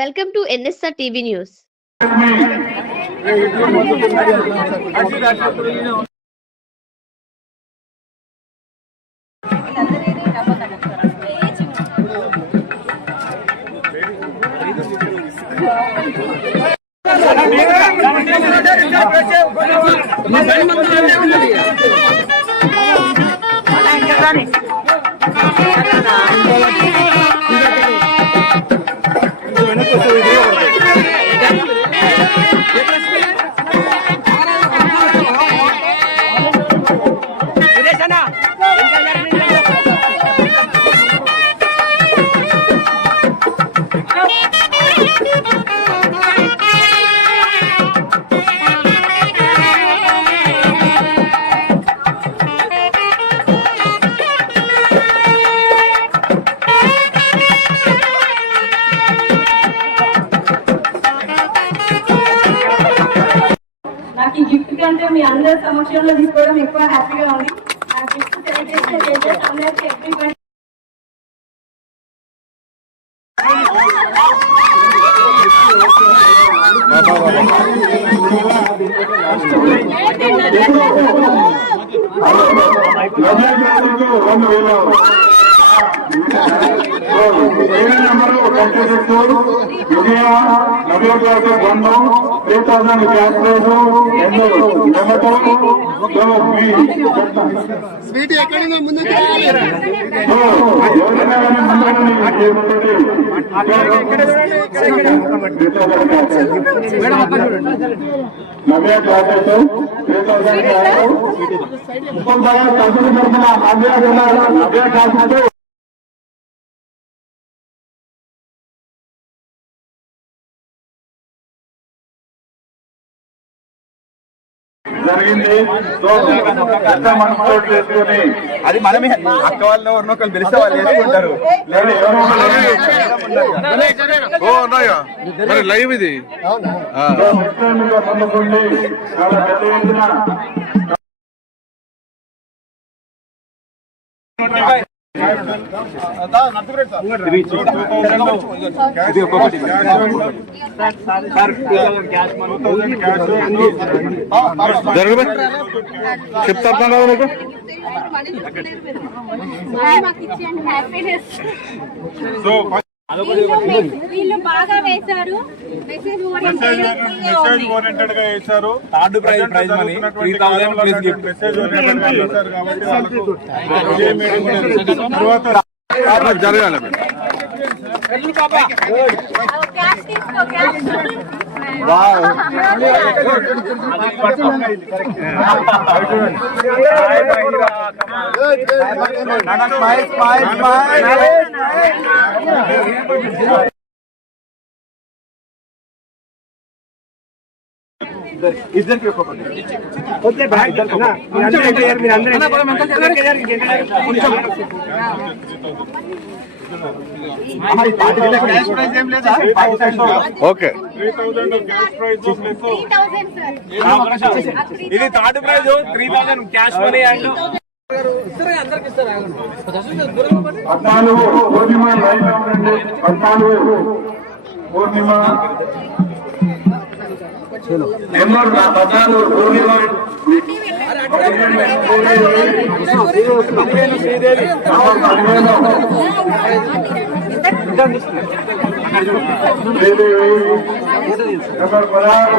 Welcome to NSR TV News. అందరి సమక్షంలో తీసుకోవడం ఎక్కువ హ్యాపీగా ఉంది అందరికీ ఎవ్రీబడి నవ్యాంధ్రులకు రెండు వేలు ఏడు number contest Vijaya Navya class రెండు త్రీ థౌసండ్ క్యాష్ ప్రైజ్ రెండు టొమాటో స్వీట్ ఎక్కడైనా ముందు ఎవరైనా కానీ ముందు Navya classes three thousand cash ఇంకొంతగా తరఫున తరఫున నవ్య నవ్య క్లాసెస్ జరిగింది. చేసుకుని అది మనమే. అక్క వాళ్ళు ఎవరినో ఒకరు పిలిస్తే వాళ్ళు చేసుకుంటారు. ఓ అన్నయ్య మరి లైవ్ ఇది? ఆ. నిశ్చయంగా పొందుకుండి చాలా పెద్ద ఎత్తున జరుగు బే. చెప్తా అర్థం కాదు నీకు వీళ్ళు బాగా వేశారు మెసేజ్ మెసేజ్ ఓరియంటెడ్గా వేశారు third prize prize money three thousand plus gift message ఓరియంటెడ్గా వేశారు కాబట్టి వాళ్ళకు విజయ మేడం కూడా తర్వాత జరగాలి బే. క్యాష్ తీసుకో క్యాష్ ఇద్దరికి ఒక్కొక్కటి okay three thousand cash prize plus three sir ఇది third prize three thousand cash money and పద్నాలుగు పూర్ణిమ నెంబర్ పద్నాలుగు పూర్ణిమ నెంబర్ పదహారు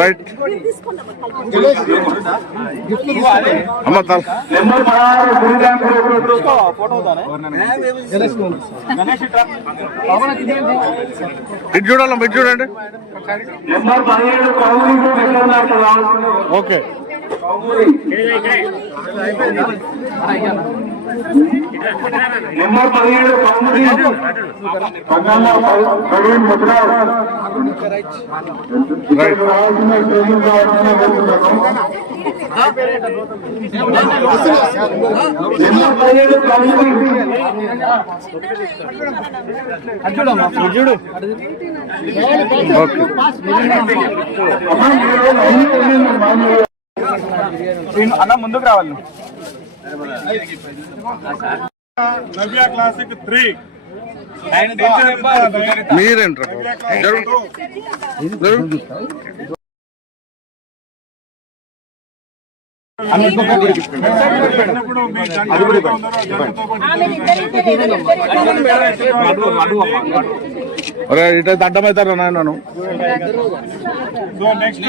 రైట్ అమ్మ తల. ఇటు చూడాలమ్మా ఇటు చూడండి. ఓకే. నెంబర్ పదిహేడు కామెడీ పద్నాలుగు రావాల్సిన ట్రైనింగ్ కావాల్సిన వెళ్తున్నాను నెంబర్ పదిహేడు మామూలుగా. అన్న ముందుకు రావాలి నువ్వు. Navya classic three. మీరేంట్రా అడ్డమవుతారా నాయన సో నెక్స్ట్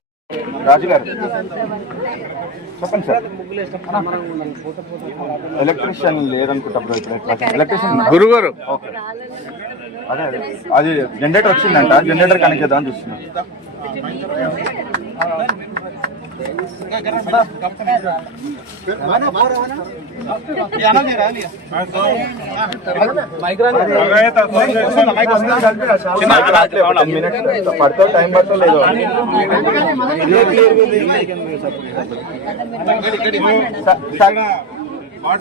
గారు చెప్పండి సార్. ఎలక్ట్రీషియన్ లేదనుకుంటా ఎలక్ట్రీషియన్ గురుగారు. ఓకే. అదే అదే. అది జనరేటర్ వచ్చిందంట. జనరేటర్ కనెక్ట్ చేద్దామని చూస్తున్నాం. పడుతుంది టైం పడుతుంది లేదు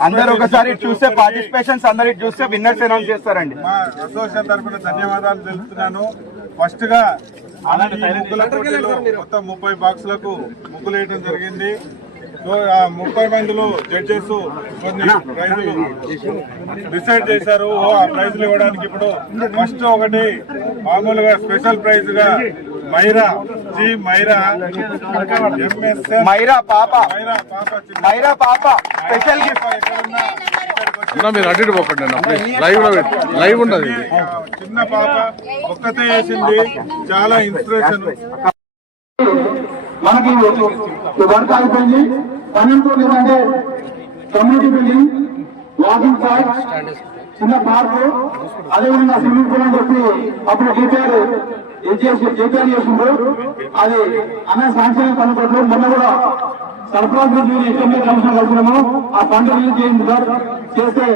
అందరు ఒకసారి చూస్తే పార్టిసిపేషన్స్ అందరికి చూస్తే విన్నర్స్ అనౌన్స్ చేస్తారండి. మా అసోసియేషన్ తరఫున ధన్యవాదాలు తెలుపుతున్నాను. ఫస్ట్గా మొత్తం ముప్పై బాక్సులకు ముగ్గులు వేయడం జరిగింది. సో ఆ ముప్పై మందిలో జడ్జెస్ కొన్ని ప్రైజులు డిసైడ్ చేశారు. ఓ ఆ ప్రైజులు ఇవ్వడానికి ఇప్పుడు ఫస్ట్ ఒకటి మామూలుగా స్పెషల్ ప్రైజ్గా మైరా జి మైరా మైరా పాప. మైరా పాప మైరా పాప. Special gift. అన్న మీరు అటు ఇటు పోకండి అన్న లైవ్లో లైవ్ ఉండదు ఇది. చిన్న పాప ఒక్కతే వేసింది. చాలా ఇన్స్పిరేషన్ మనకి వర్క్ అయిపోయింది పన్నెండు ఏంటంటే కమ్యూనిటీ బిల్డింగ్ వాకింగ్ పార్క్ చిన్న పార్క్ అదేవిధంగా స్విమ్మింగ్ పూల్ అని చెప్పి అప్పుడు డిపిఆర్ చేసి డిపిఆర్ చేసిండ్రు. అది అన్న సాంక్షన్ కనుకోవట్లు మొన్న కూడా సర్పంచ్ ఎస్ఎంఏ కమిషన్ కలిసినాము ఆ ఫండ్ రిలీజ్ చేయండి సార్. చేస్తే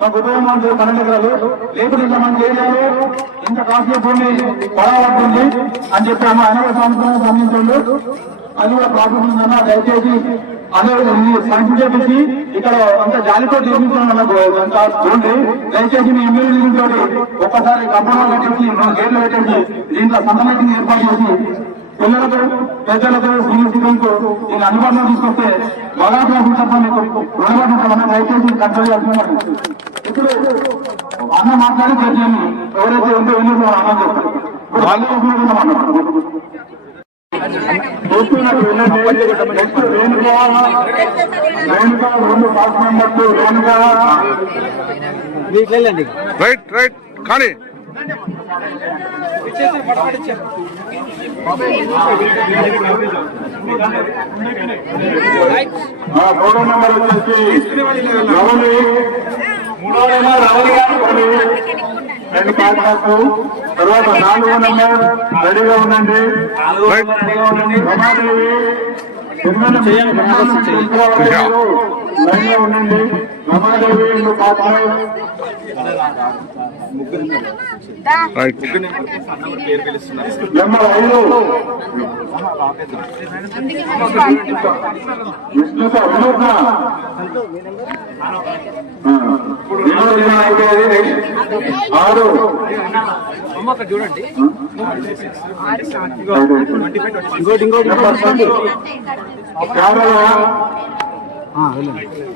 మా కుటుంబం అంటే పన్నెండు ఎకరాలు. లేకపోతే ఇంత మంది ఏరియాలో ఇంత కాస్ట్లీ భూమి పడవడుతుంది అని చెప్పి అమ్మ అనేక సంవత్సరాలు గమనించండు అది కూడా ప్రాబ్లం ఉందన్న దయచేసి అందరూ అదే సంఖ్య చేపించి ఇక్కడ అంత జాలితో నిర్మించడం మనకు అంత చూడండి. దయచేసి మీ ఎమ్మెల్యే నిధులతో ఒక్కసారి కంపౌండ్ కట్టించి రెండు గేట్లు పెట్టేసి దీంట్లో సంతమాకి ఏర్పాటు చేసి పిల్లలకు పెద్దలకు సీనియర్ సిటిజన్కు నేను అందుబాటులో తీసుకొస్తే బాగా క్లాసులు తప్ప మీకు రుణపడి ఉంటామన్న దయచేసి కంట్రోల్ చేస్తున్నారు ఇప్పుడు అన్న మాట్లాడి ప్రజలు ఎవరైతే ఉందో ఎన్నో అన్నం చేస్తారు ఇప్పుడు వాళ్ళు నెక్స్ట్ రేణుకా రేణుకా రెండు pass members Renuka right right కానీ మూడో నెంబర్ వచ్చేసి రవలి మూడో నెంబర్ రవలి గారు రెండు పాఠశాలకు తర్వాత నాలుగో నెంబర్ రెడీగా ఉండండి. రైట్ రెడీగా ఉండండి రమాదేవి ఉండండి. రమాదేవి రెండు పాఠశాల రైట్ పేరు పిలుస్తున్నారు నెంబర్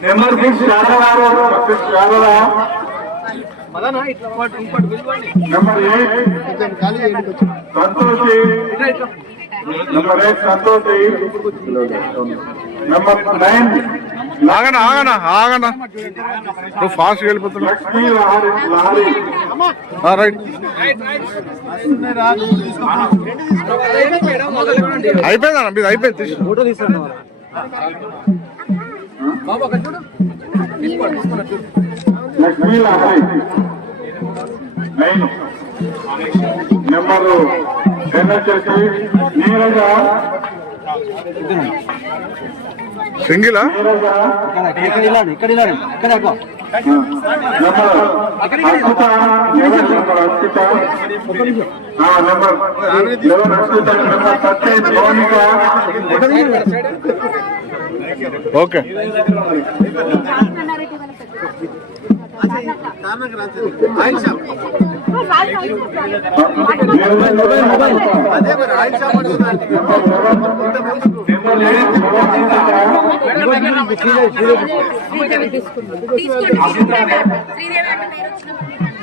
నెంబర్ సిక్స్ శారద గారు six number eight Santoshi. Number eight Santoshi. Number nine. ఆగనా ఆగనా ఆగనా నువ్వు ఫాస్ట్ వెళ్ళిపోతున్నావు రైట్. అయిపోయిందన్న మీది అయిపోయింది తీసి లక్ష్మీ లాహరి నైన్ నెంబరు రెండు వచ్చేసి నీరజ సింగిలా నీరజ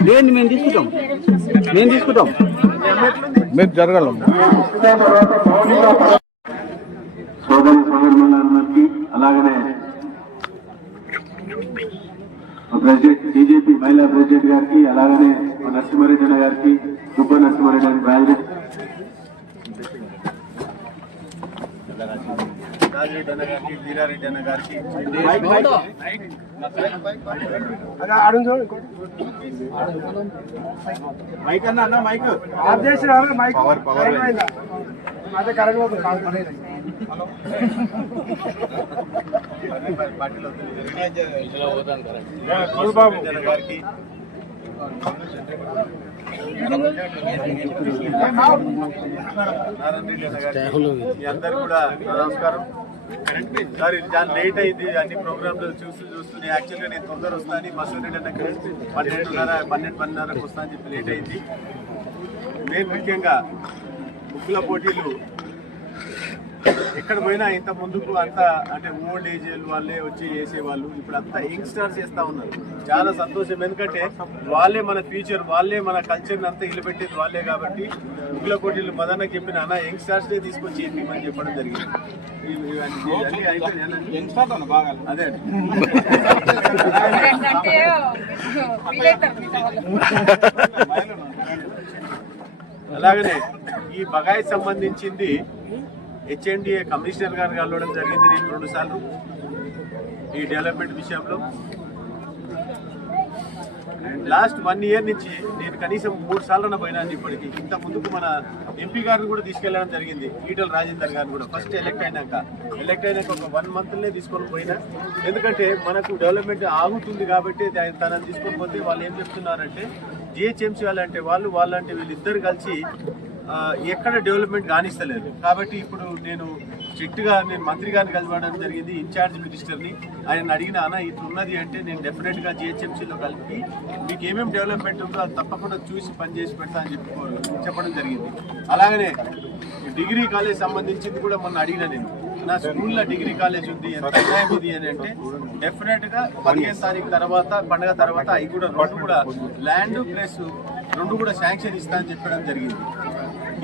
లేండి మేము తీసుకుంటాం? మేము తీసుకుంటాం. మీరు జరగలం. సోదరి సోదరులందరికీ అలాగనే ప్రెసిడెంట్ బీజేపీ మహిళా ప్రెసిడెంట్ గారికి అలాగనే మా నరసింహారెడ్డి అన్న గారికి సుబ్బ నరసింహారెడ్డి గారికి ప్రెసిడెంట్ రాజిరెడ్డి అన్న గారికి వీరారెడ్డి అన్న గారికి మైక్ అన్న అన్న మైక్ పవర్ పవర్ బాబు గారికి నారాయణ రెడ్డి అన్న గారికి మీ అందరు కూడా నమస్కారం. సార్ ఇది చాలా లేట్ అయింది. అన్ని ప్రోగ్రామ్లు చూస్తూ చూస్తూ నేను యాక్చువల్గా నేను తొందర వస్తాను మసూర్ రెడ్డి అన్న పన్నెండున్నర పన్నెండు పన్నెండున్నరకు వస్తా అని చెప్పి లేట్ అయింది. నేను ముఖ్యంగా ముగ్గుల పోటీలు ఎక్కడ పోయినా ఇంత ముందుకు అంతా అంటే ఓల్డ్ ఏజ్ వాళ్ళే వచ్చి చేసేవాళ్ళు. ఇప్పుడు అంతా యంగ్స్టర్స్ చేస్తా ఉన్నారు. చాలా సంతోషం. ఎందుకంటే వాళ్ళే మన ఫ్యూచర్ వాళ్ళే మన కల్చర్ని అంతా ఇల్లుపెట్టేది వాళ్ళే కాబట్టి ముగ్గుల పోటీలు మదన్న చెప్పిన అన్న యంగ్స్టర్స్ నే తీసుకొచ్చి చేపించమని చెప్పడం జరిగింది? అదే అలాగనే ఈ బగాయి సంబంధించింది హెచ్ఎండిఏ కమిషనర్ గారు కలవడం జరిగింది నేను రెండు సార్లు ఈ డెవలప్మెంట్ విషయంలో. లాస్ట్ వన్ ఇయర్ నుంచి నేను కనీసం మూడు సార్లు పోయినాను ఇప్పటికి. ఇంత ముందుకు మన ఎంపీ గారిని కూడా తీసుకెళ్ళడం జరిగింది. ఈటల రాజేందర్ గారిని కూడా. ఫస్ట్ ఎలక్ట్ అయినాక. ఎలక్ట్ అయినాక ఒక వన్ మంత్లే తీసుకొని పోయినా. ఎందుకంటే మనకు డెవలప్మెంట్ ఆగుతుంది కాబట్టి తనని తీసుకొని పోతే వాళ్ళు ఏం చెప్తున్నారంటే జిహెచ్ఎంసీ వాళ్ళంటే వాళ్ళు వాళ్ళంటే వీళ్ళిద్దరు కలిసి ఎక్కడ డెవలప్మెంట్ కానిస్తలేదు. కాబట్టి ఇప్పుడు నేను స్ట్రిక్ట్గా నేను మంత్రి గారిని కలవడం జరిగింది ఇన్ఛార్జ్ మినిస్టర్ని. ఆయన అడిగిన అన్న ఇట్లా ఉన్నది అంటే నేను డెఫినెట్గా జిహెచ్ఎంసీలో కలిపి మీకు ఏమేమి డెవలప్మెంట్ ఉందో అది తప్పకుండా చూసి పనిచేసి పెడతా అని చెప్పి చెప్పడం జరిగింది. అలాగనే డిగ్రీ కాలేజ్ సంబంధించింది కూడా మొన్న అడిగిన నేను. నా స్కూల్లో డిగ్రీ కాలేజ్ ఉంది ఎంత ఇది? అని అంటే డెఫినెట్గా పదిహేను తారీఖు తర్వాత పండగ తర్వాత అవి కూడా రెండు కూడా ల్యాండ్ ప్లస్ రెండు కూడా శాంక్షన్ ఇస్తా అని చెప్పడం జరిగింది.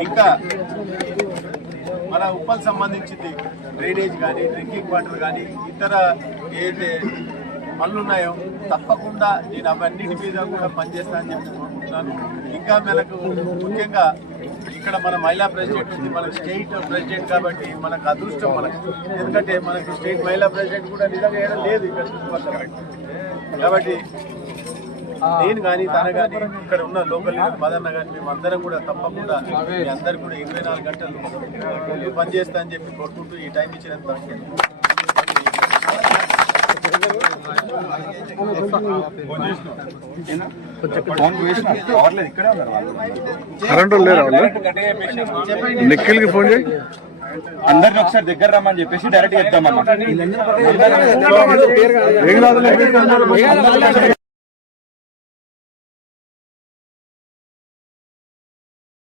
ఇంకా మన ఉప్పల్ సంబంధించింది డ్రైనేజ్ కానీ డ్రింకింగ్ వాటర్ కానీ ఇతర ఏదైతే పనులు ఉన్నాయో తప్పకుండా నేను అవన్నిటి మీద కూడా పనిచేస్తా అని చెప్పి కోరుకుంటున్నాను. ఇంకా మనకు ముఖ్యంగా ఇక్కడ మన మహిళా ప్రెసిడెంట్ ఉంది మన స్టేట్ ప్రెసిడెంట్ కాబట్టి మనకు అదృష్టం మనకు. ఎందుకంటే మనకు స్టేట్ మహిళా ప్రెసిడెంట్ కూడా నిజంగా లేదు ఇక్కడ కాబట్టి నేను కానీ తన కానీ ఇక్కడ ఉన్న లోకల్ లీడర్ మదన్న కానీ మేము అందరం కూడా తప్పకుండా మీ అందరు కూడా ఇరవై నాలుగు గంటలు పనిచేస్తా అని చెప్పి కోరుకుంటూ ఈ టైం ఇచ్చినంత ఇక్కడే ఉన్నారు వాళ్ళు. కరెంట్ వాళ్ళు లేరా వాళ్ళు? నిఖిల్కి ఫోన్ చేయి. అందరిని ఒకసారి దగ్గర రమ్మని చెప్పేసి డైరెక్ట్ చెప్తామన్నా ఏం కాదు